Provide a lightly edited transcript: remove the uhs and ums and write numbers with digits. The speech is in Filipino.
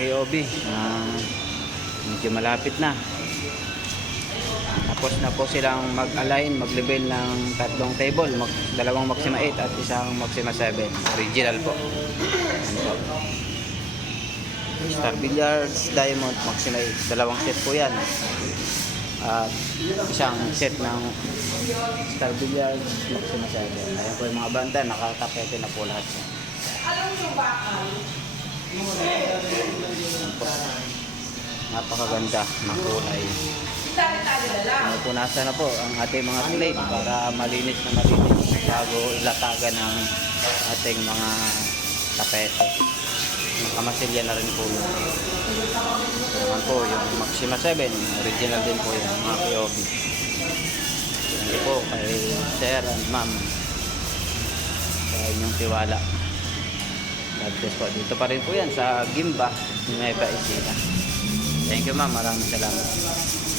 KOB. Medyo malapit na. Tapos na po silang mag-align, mag-level ng tatlong table, dalawang Maxima 8 at isang Maxima 7. Original po. Ano po? Star Billiards, Diamond, Maxima 8. Dalawang set po yan. At isang set ng Star Billiards, Maxima 7. Ayan po yung mga banda, nakatapete na po lahat. Alam mo bakal? Napakaganda ng kulay. Tali-tali na lang. Punasan na po ang ating mga slate para malinis bago ilatagan ng ating mga tapete. Nakamasilya na rin po yun. Naman po yung Maxima 7, original din po yung mga KOB. Thank you po kay Sir and Ma'am sa inyong tiwala. God bless po. Dito pa rin po yan sa Gimba, Nueva Ecija. Thank you ma'am, maraming salamat.